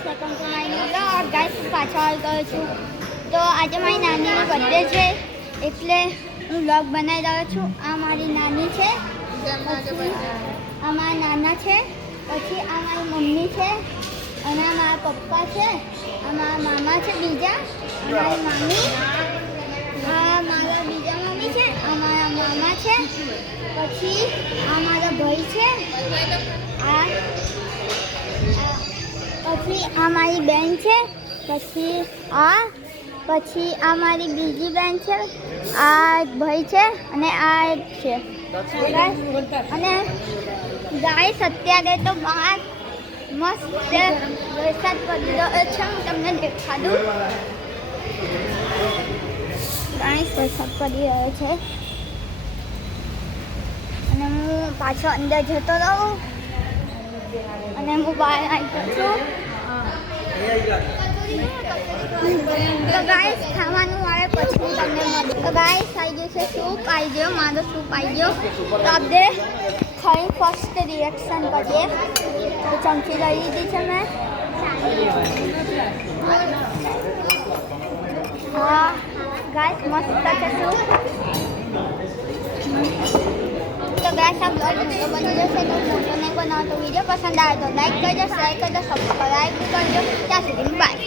welcome to my new vlog guys પાછા આવી ગયો છું તો આજે મારી નાનીની બર્થડે છે એટલે હું વ્લોગ બનાવી રહ્યો છું આ મારી નાની છે આ મારા નાના છે પછી આ મારી મમ્મી છે અને આ મારા પપ્પા છે આ મારા મામા છે બીજા મારી મામી આ મારા બીજા મમ્મી છે આ મારા મામા છે પછી આ મારા ભાઈ છે પછી આ મારી બેન છે પછી આ મારી બીજી બેન છે આ ભાઈ છે અને આ એક છે અને ગાઈસ અત્યારે તો બહાર મસ્ત વરસાદ પડી રહ્યો છે હું તમને દેખાડું ગાઈસ વરસાદ પડી રહ્યો છે અને હું પાછો અંદર જતો રહું અને હું બહાર આવી છું તો ગાઈસ ખાવાનું આવે પછી હું તમને મળું તો ગાઈસ આવી ગયું છે સૂપ આવી ગયો મારો સૂપ આવી ગયો તો આપણે ખાઈ ફર્સ્ટ રિએક્શન કરીએ તો ચમચી લઈ લીધી છે મેં હા ગાઈસ મસ્ત છે સૂપ તો ગાઈસ આ બ્લોગ મોટો બની જશે તો મોટો નહીં બનાવો તો વિડીયો પસંદ આવે તો લાઈક કરજો શેર કરજો સબસ્ક્રાઈબ કરજો ત્યાં સુધી બાય